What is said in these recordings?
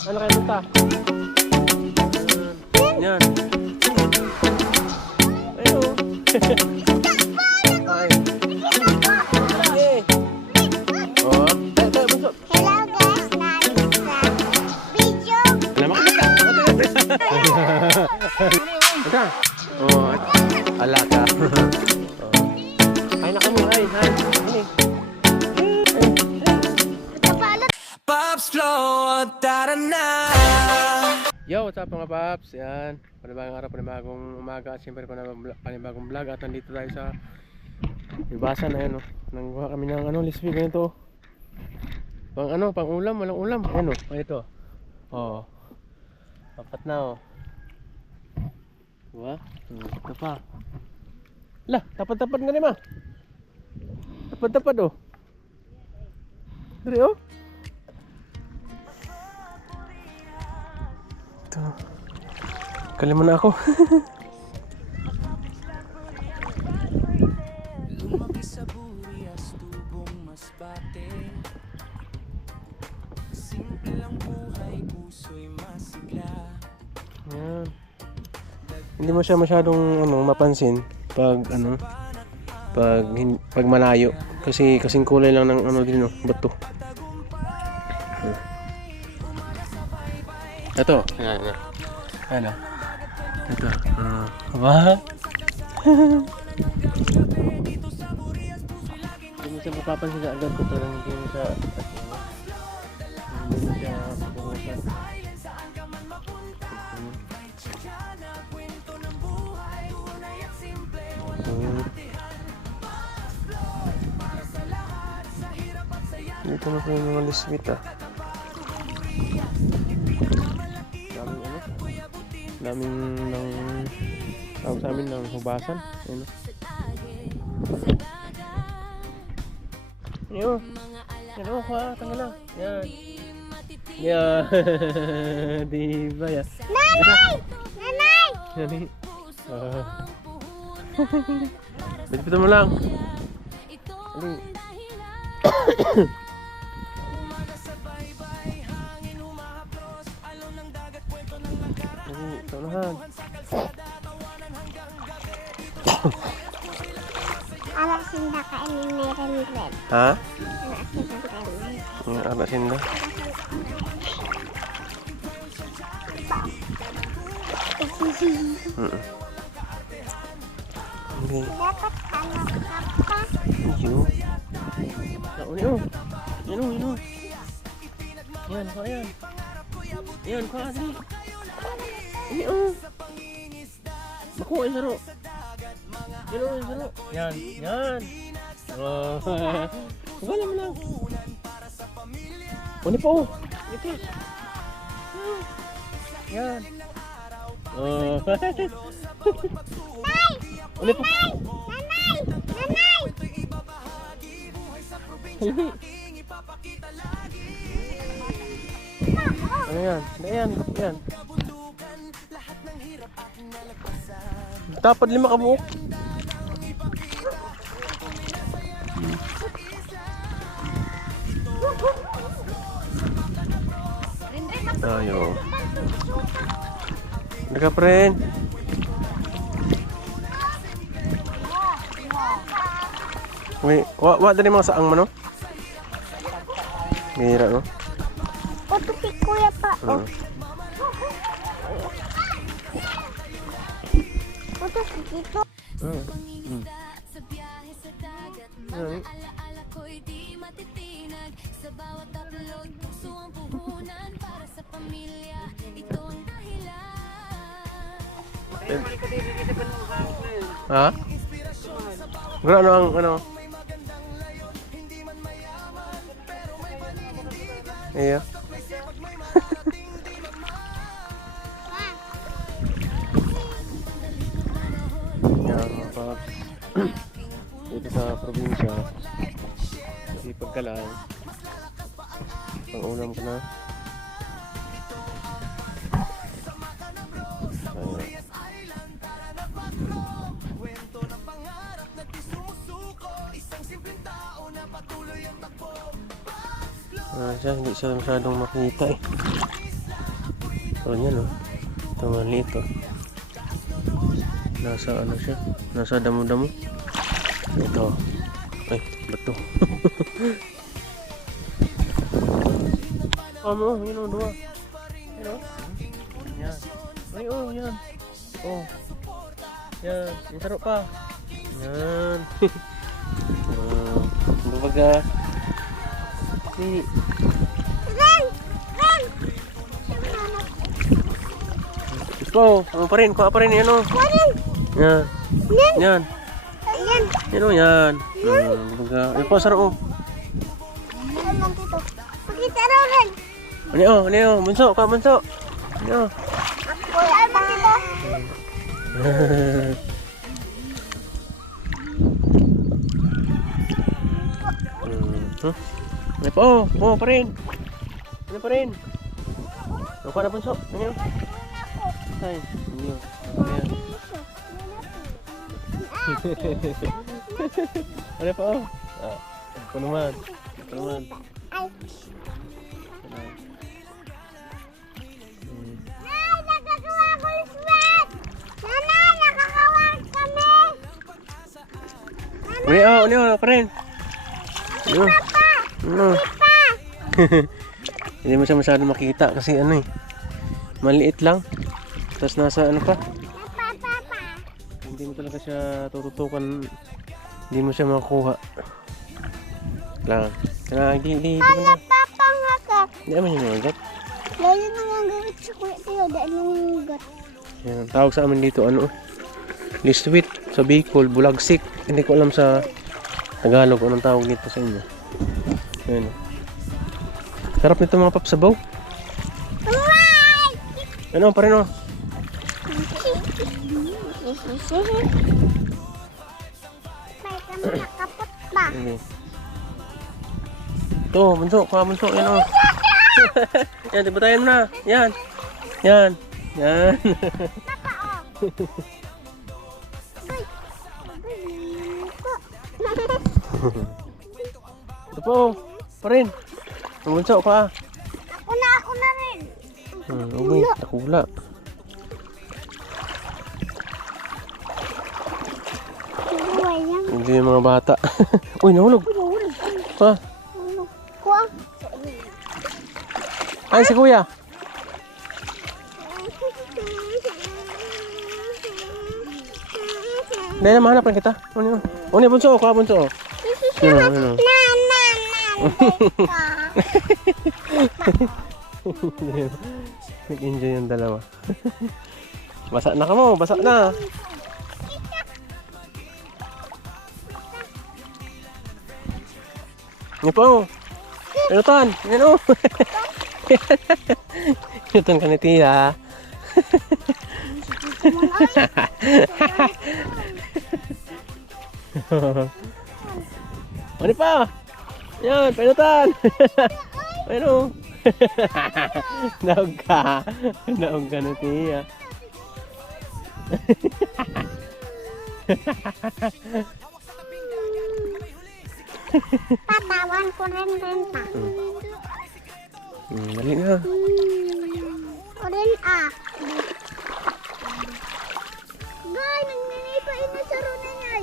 Ano kayo punta? Yan. Ayun. Ay. Okay. Oh. Tayo, bunso. Hello guys, nandito sa video. Alam mo ka. Ika. Oh. Ala ka. Ay, nakamu. Ay. Ini. Pops flow, na. Yo, what's up mga paps? Yan, panibagong araw, panibagong umaga at siyempre panibagong vlog. At nandito tayo sa Ibasan. Ayan o, nangguha kami ng lisbig. Ganito pang ulam, walang ulam. Ayan o, ito. Oh, apat na o. Diba? Ito pa. Lah, tapad-tapad nga rin ma. Tapad-tapad o. Dari o. Ito. Kaliman na ako. Lumaki sa burias, tubong masbate. Simple lang buhay, puso'y masigla. Yan. Hindi mo siya masyadong mapansin pag pag malayo kasi kasing kulay lang ng din bato. Ito, yan. Ano? Ito. Ba? Hindi mo siya mapapansin sa agad ko talagang hindi mo siya mapapansin. Dito na po yung mga liswit daming tawag sa amin ng hubasan. Ayun. Ayun. Yan o, tanga na. Yan. Yan. Diba yan? Nanay! Nanay! Yan. Bigpito mo lang. Ali. Taunahan. Anak sinda kainin meron bread. Ha? Anak sinda kainin. Yung anak sinda. Okay. Dapat anak apa? Iyo. Nauni o. Yan o. Yan, kuha yan. Yan, kuha dali. Ini o. Makuha yung saro. Yan o, yung saro. Yan. Oh. Wala mo lang. Uni pa o. Ito. Yan. Oh. Uni pa. Nanay! Ano yan? Yan. Dapat 5 kabuok. Ayo. Deka friend. Wait, wa dari mga saang mano? Mira no. Oto si kuya pa. Oto si Tito. Ha? Ano ang iya. Yan mga paps. Dito sa probinsya sipag ka lang pang ulam ka na. Siya, hindi siya masyadong makita Ito yan, oh. Ito maliit, oh. Nasa ano siya? Nasa damo-damo. Ito. Ay, bato. Amo, yun, oh, dua. Yun, oh. Yan. Ay, oh, yan. Oh. Yan. Yung sarap pa. Yan. Babaga. Si. Ito, ano pa rin, kuha pa rin yan, oh. Yan. Yan. Yan, oh, yan. Babaga. Yan po, sarap, oh. Pakita raw rin. Ano, bunso, kuha bunso. Ano. Kuya, pakita. Ano pa, oh, pa rin. Ano pa rin. Ano ka na bunso? Ano? Ay, ano? Ayan. Ano pa, oh? Ah, ako naman. Ako naman. Nay, nagagawa ko yung sweat. Nanay, nakakawa kami. Ano, pa rin. Ano? Ano? Hindi mo siya masyado makita kasi ano eh. Maliit lang. Tapos nasa ano pa. Hindi mo talaga siya tututukan. Hindi mo siya makuha. Lang. Kaya di Ano papangakak? Hindi naman yung magat. Lalo na nga gawit sa kuya tayo. Dahil nangugat. Yan. Tawag sa amin dito ano. Liswit sa Bicol. Bulagsik. Hindi ko alam sa Tagalog anong tawag dito sa inyo. Ayan. Sarap nito mga papsabaw. Ano pa rin oh. May kami nakapot ba? Hindi. Ito, bunso, kuha bunso, yan o. Yan, tibatayan mo na. Yan. Yan. Yan. Ito po, pa rin. Ang bunso, kuha. Ako na rin. Okay, nakula. Buhay yan. Hindi yung mga bata. Uy, nahulog. Pa. Kuha. Ay, si kuya. Dahil na mahanap lang kita. Ano yun? Ano yun, bunso? Kuha bunso. Ano, ano. Nag-enjoy yung dalawa. Basa na ka mo, basa na. Yan po. Pinutan, yan o. Pinutan ka ni Tia. Ano pa? Yan, pinutan. Ano? Naog ka. Naog ka ni Tia. Tatawan ko rin pa. Dali na. O rin Gay, nangyayipin na sa runa niya.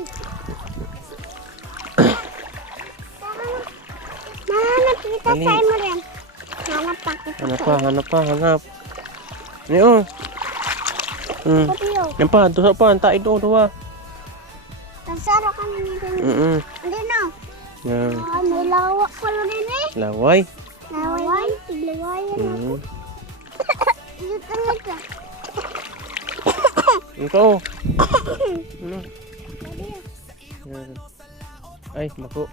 Mahanap kita Dali. sa mo rin. Hanap ako. Hanap pa. Ano yun? Putiyo. Yan pa, dosa pa, antaid o, duwa. Tasaro kami nito. Hindi na. Yan. May lawak pala rin eh. Laway. Laway? Tiglaway yan. Ito nga ka. Ikaw. Ano? Yan. Ay, naku.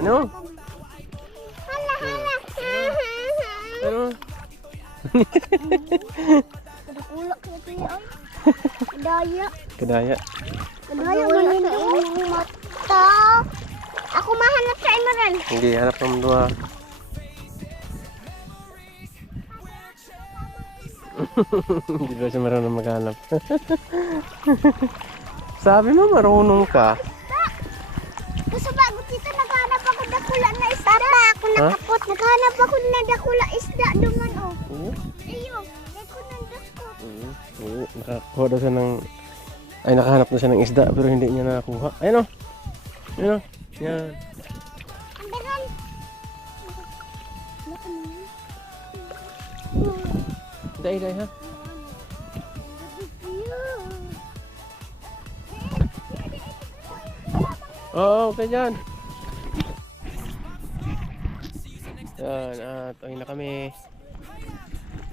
Ano? Hala. Ano? Ulak ka ito yan. Daya. Kadaya. Daya mo yung mata. Ako mahanap sa Emerald. Hindi, hanap ng dua. Hindi ba siya marunong maghanap? Sabi mo marunong ka. Gusto bago dito naghanap ako na pula na isda. Ako nakapot. Naghanap ako na dakula isda duman oh. Oo. Ayun, dako ng dako. Oo. Nakakuha daw siya ng... Ay, nakahanap na siya ng isda pero hindi niya nakakuha. Ayun o. Ayun o. Yan. Ang dagan. Day ha. Oo, okay dyan. Yan, at ayun na kami.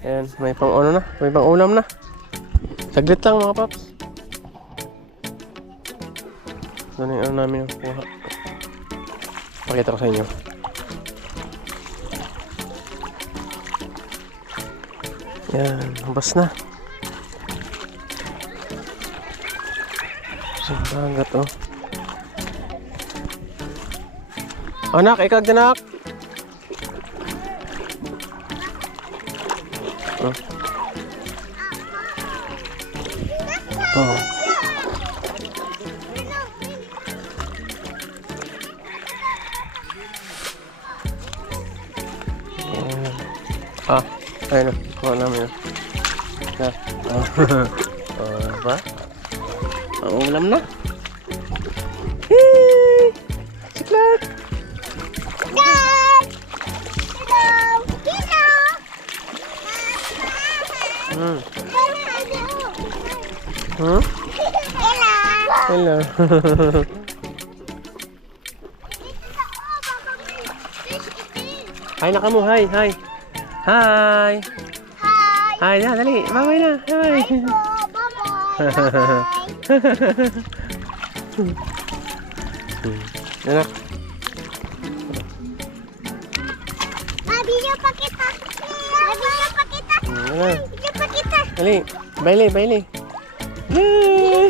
Ayan, may pang ano na, may pang ulam na. Saglit lang mga paps. Doon yung ano namin yung kuha. Pakita ko sa inyo. Yan, labas na. Sa dagat oh. Anak, ikag anak. Oh. Oh. Ah, ayun na. Kuha namin yun. Yeah. Ba? Ang ulam na. Hey! Siklat! Dad! Hello! Hello! Hmm? Huh? Hello! Hello. Hi na ka mo, hi, hi. Hi. Hi! Hi na, dali. Bye-bye na. Bye-bye. Bye-bye! Bye-bye! Anak. Video pa kita! Video pa kita! Ano? Video pa kita! Dali. Baile, baile. Yay!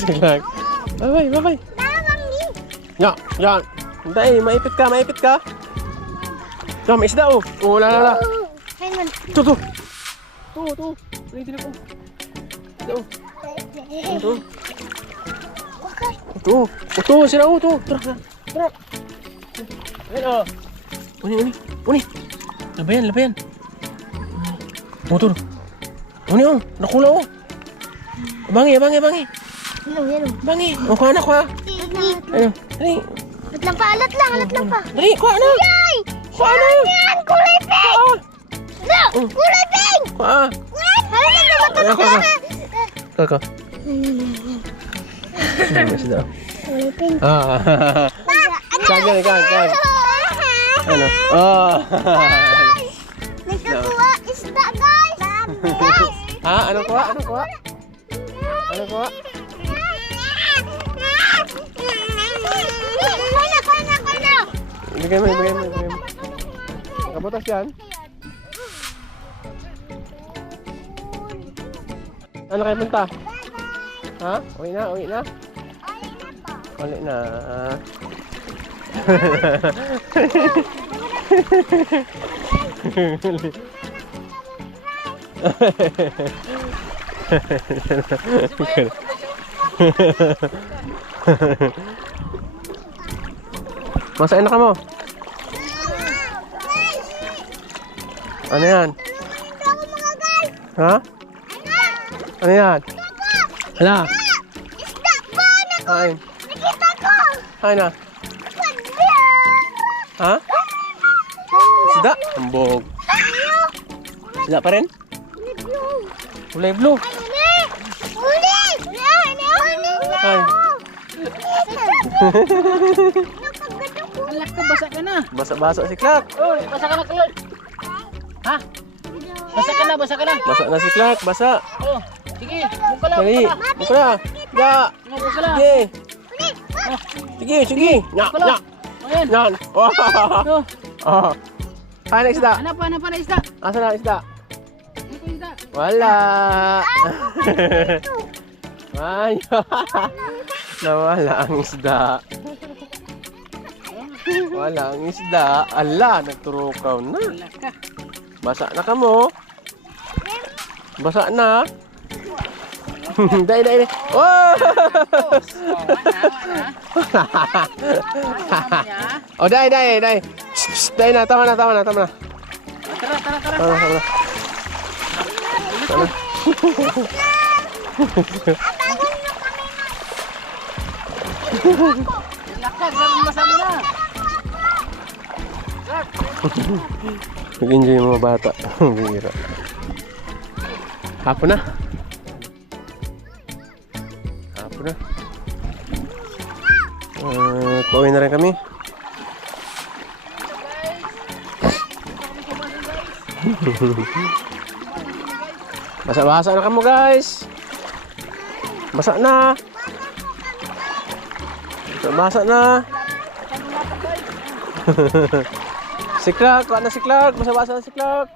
Siglag. Bye-bye, bye-bye. Bawang din! Ya, yan. Dahil, maipit ka, maipit ka. Yan, may isda oh. Oh, la. Ayun. Ito. Ulitin ako. Ito. Ito, sila oh, ito. Tara. Ayun oh. Uni. Labayan. Motor. Uni oh, nakula oh. Bangi. Hello. Bangi. Oh, kuha na, kuha. Ayun, dali. Alat lang pa. Dali, kuha na. Yay! Kuha na. Yan! Kulay pink! No! Kulay pink! Kuha. Halika na Ayun, kuha. Kaka. May isda. Kulay pink. Ah. Kag. Ano? Oh. Nagkakuha isda, guys! Guys! Ha? Anong kuha? Anong kuha? Kuha na! Bigay mo. Nakabutas yan. Ano kayo punta? Ha? Uwi na? Uli na. Masain na ka mo? Ano yan? Ha? Ano yan? Hala? Isda pa! Kain. Nakita ko! Kain na. Ha? Isda? Ambog. Isda pa rin? Kulay blue. Uli! Kain. Alak ka, basa ka na. Basa si Clark. Oh, basa ka na, Clark. Ha? Basa ka na. Basa na si Clark. Basa. Oh, sige, buka lang. Dali. Buka. Ya. Buka lang. Sige. Sige. Nya. Ayan. Yan. Wow. Oh, Oh. Kain na isda. hanap na isda. Asa na isda? Ito isda. Wala. Ay. Nawala ang isda. Wala ang isda. Ala, nagturukaw na. Alak ka. Basa na ka mo. Basa na. Dai. Wow! Oh, dai. Dai na, tama na. Tara. Tama na. Lakad, basa mo na. Nag-enjoy yung mga bata. Bihira. Hapon na. Pauwi na rin kami. Basa-basa na kamo guys. Basa na. Basa na. Si Clark, kuha na si Clark. Basa-basa na si Clark.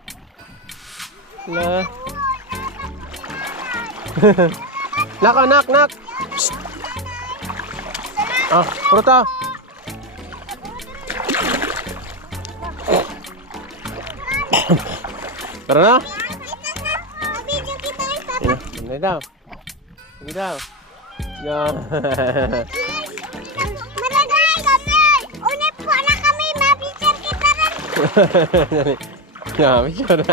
Na. Nak. Psst. Ah, pruta. Tara na. Ini daw. Yan. Maragay kami! Unip po na kami! Mabisar kita rin! Ya, picture.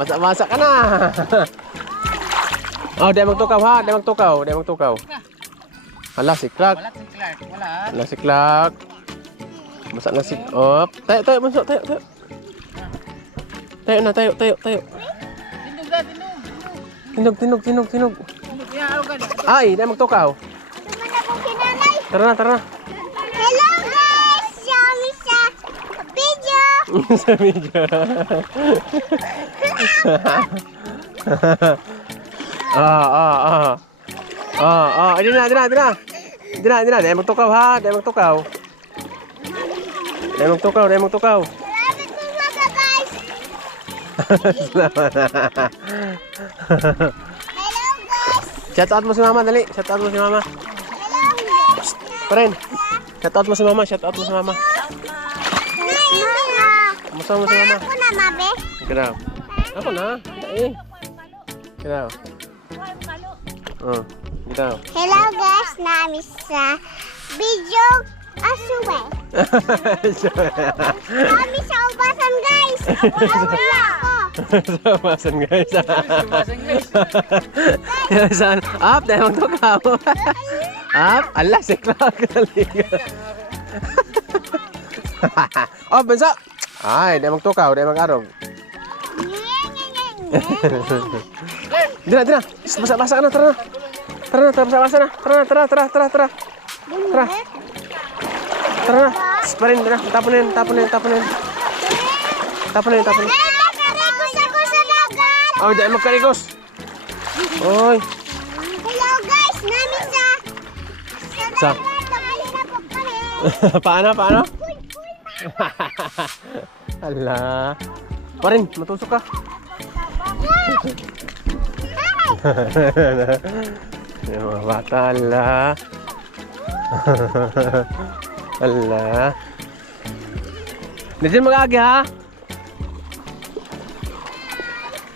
Masak-masak ka na. Oh, di magtukaw ha, di magtukaw. Hala si Clark. Wala si Clark, wala. Hala si Clark. Masak na si... Op. Tayo, masuk, tayo. Tayo na, tayo. Tindog. Tinog. Tindog, ya, araw ka. Ay, di magtukaw. Naman akong kinalay! Tara na. Hello guys! Xiaomi sa video! Sa video. Di na. Di magtukaw ha, di magtukaw. Salamat po mga guys! Salamat. Hello guys! Shout out mo si Mama, dali. Shout out mo si Mama. Hello guys! Paren. Shout out mo si Mama. Kamusta mo si Mama? Ako na, Mabe. Kiraw. Ako na. Kiraw. Kiraw. Hello guys! Nami sa video asuwe. Kami sa ubasan guys! Ako! Samasan guys. Sumasang guys. Saan? Up, dahil magtukaw. Up, ala, si Clark. Oh, bansa. Ay, dahil magtukaw, dahil mag-arog. Di na. Basa-basa ka na, tara na. Basa-basa na. Tara. Tara na. Parin, tara. Tapunin. Nagkarikos ako sa dagat! Oh, dahil magkarikos. Oy. Hello guys! Nami sa Sa? dagat! Nakali na po kami! Paano? Ala. Parin, matusok ka. Yung mga bata, ala. Ala. Hindi dyan mag-agi ha?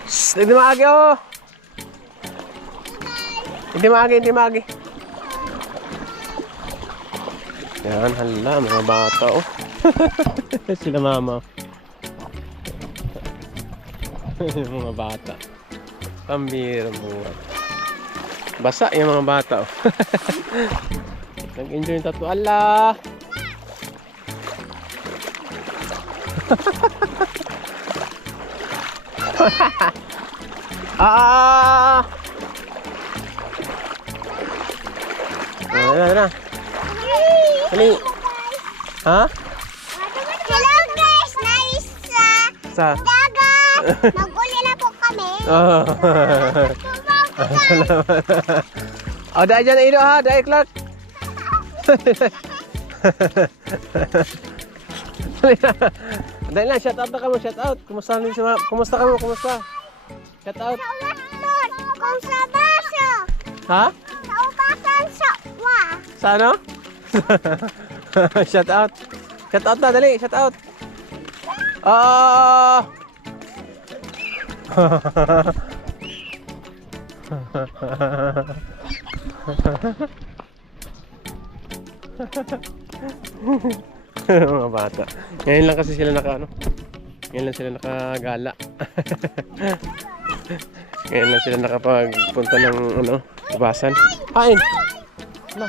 Shhh, hindi mag-agi oh. Hindi mag-agi. Yan, hala, mga bata oh. Sila mama. Yung mga bata. Pambira buwan. Basa yung mga bata oh. Nag-enjoy yung tatlo. Ala! Dali. Dali. Ha? Hello guys! Nami sa Sa? dagat! Mag-uli na po kami! Oh. Salamat. Oh, dahil dyan Ido ha, dahil Clark. Dahil na, shout out na kamo, shout out. Kumusta kamo? Shout out. Sa ulaston! Kung sa baso! Ha? Sa ubasan sa wa! Sa ano? Shout out. Shout out na, dali, shout out. Mga bata. Ngayon lang kasi sila naka ano. Ngayon lang sila nakagala. Ngayon lang sila nakapagpunta ng ano, labasan. Kain! Ala.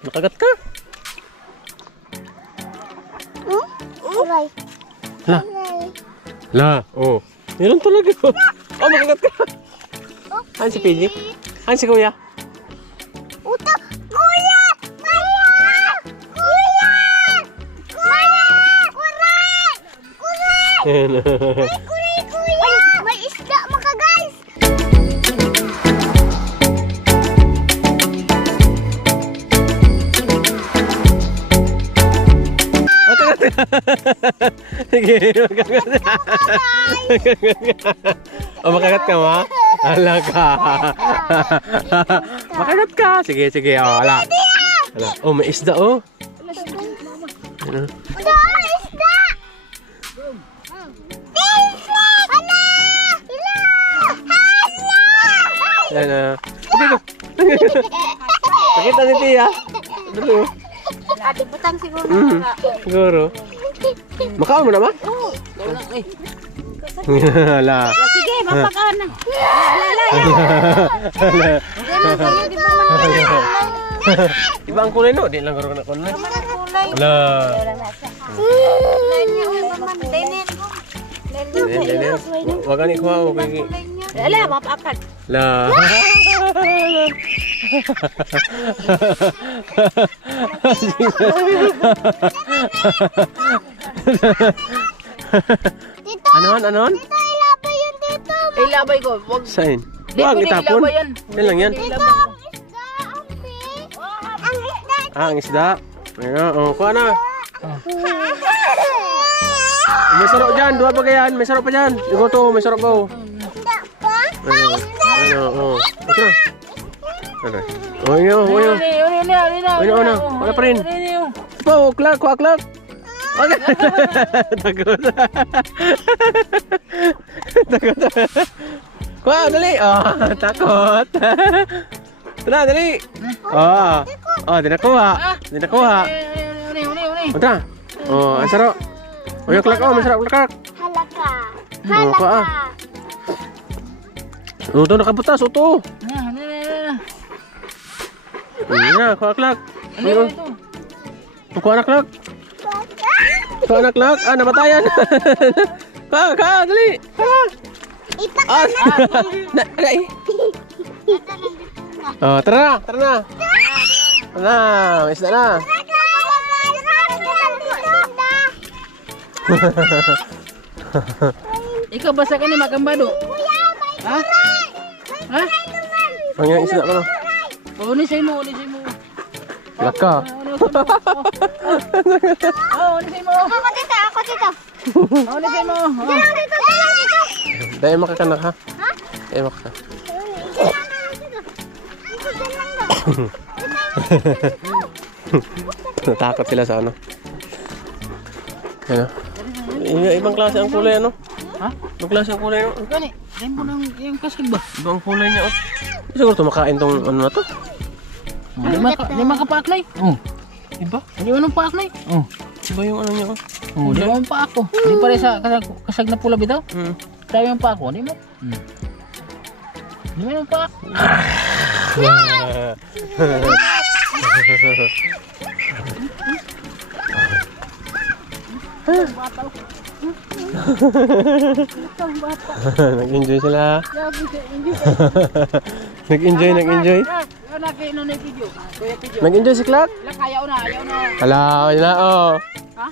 Nakagat ka? Aray. La. La. Oh. Meron talaga. Oh, makagat ka. Ano si PJ? Ano si Kuya? Uto! Kuya! Kuya! Kuya! Kuya! Kuray! Kuray! Ayan. Kuray, kuya! May isda maka guys! Makagat ka. Sige, makagat ka. Oh, makagat ka mo? Ala ka. Makagat ka. Sige, sige. Oh, ala. Ala. Oh, may isda oh. Ano? Udo! Isda! Isda! Hala! Hala! Hala! Ayan na. Dito. Nakita ni Tia. Dito. Ate butang siguro. Siguro. Makaon mo naman? Ala. Sige, mapakaan na. Iba ang kulay no? Di lang garo na kulay. Kulay. Ala. Lenin. Wag ani ko ako kay. Ala, mapakan. La. Dito! Anon? Dito! Ilabay yun dito! Ilabay ko. Wag. Sain. Di Wag pwede itapon. ilabay yan. Yan lang yan. Dito ang isda! Ang isda! Ah, ang isda. Ayan, oh, kuha na. May sarap dyan, dua pa ganyan. May sarap pa dyan. Ikaw to, may sarap pa oh. Isda pa? Ayan, ayan, oh. Ito na. Ano? Oh, yun, oh, yun. Una. Wala pa rin. Pa, oh, klak, kuha klak. Okay. Takot. Takot. Kuha, dali. Oh, takot. Tara, dali. Oh, oh, di nakuha. Di nakuha. Ito. Oh, ang sarap. Oh, yung klak, oh, may sarap klak. Halaka! Oh, kuha. Oh, ito nakabutas, ito. Ayan na, kuha klak. Ayun. Kuha na klak. Kuha na klak. Ah, namatayan. Kuha, dali. Kuha. Itak Ah, ay. Oh, tara na. Tara na, may isda na. Ikaw basa ka ni Magambado. Ha? Ha? Ang yung isda ka na. Unisay mo. Laka. Unisay mo. Ako dito! Unisay mo. Dito! Dahil makakanak ha? Dahil makakanak. Natakot sila sa ano. Ano? Ibang klase ang kulay ano? Ha? Ibang klase ang kulay ano? Gani, dahil mo nang yung kasig ba? Ibang kulay niya oh. Siguro tumakain tong ano na to? Di makapaklay. Oh. Iba? Di mo nang paklay. Oh. Iba yung ano niya oh. Oh, di mo pa ako. Di pa rin sa kasag na pula bitaw. Sabi mo pa ako, di mo. Di mo pa ako. Nag-enjoy sila. Nag-enjoy. Nag-enjoy si Clark? Ayaw na. Hala, wala oh. Ha?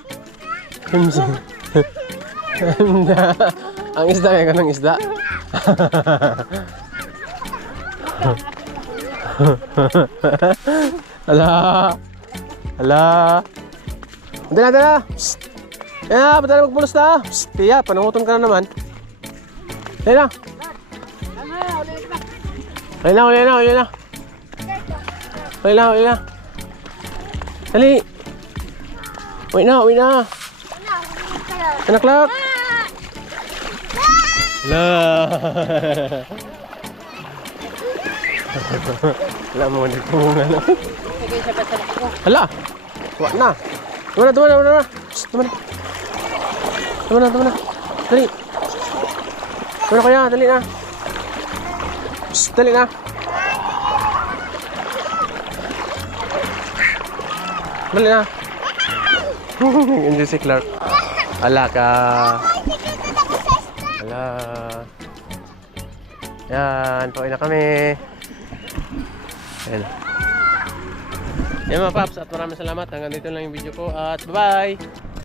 Ang isda kaya ka ng isda. Hala. Dala. Psst. Yan na, padala magpulos na. Psst, Tia, panunguton ka na naman. Uli na. Dali. Uwi na. Anak Clark. La. Wala mo dito kung ano. Sige, sabat sa ko. Hala! Wala na! Tuma na! Shhh, tuma na! Dali! Tuma na kuya, dali na! Shhh, dali na! Dali na! Hindi si Clark. Hala ka! Hala! Yan, pauwi na kami. Ayan. Yan mga paps, at maraming salamat. Hanggang dito lang yung video ko at bye-bye!